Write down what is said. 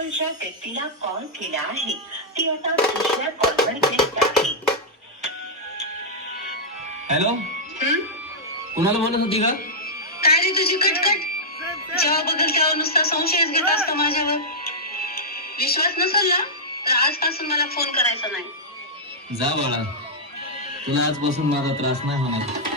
आपण ज्या व्यक्तीला कॉल केला आहे ती आता दुसऱ्या कॉलवर व्यस्त आहे. हॅलो, कुणाला म्हणत होती का? काय रे तुझी कटकट? जेव्हा बघल तेव्हा नुसता संशयच घेत असतो माझ्यावर. विश्वास नसेल ना तर आजपासून मला फोन करायचा नाही. जा बाळा, तुला आजपासून माझा त्रास नाही होणार.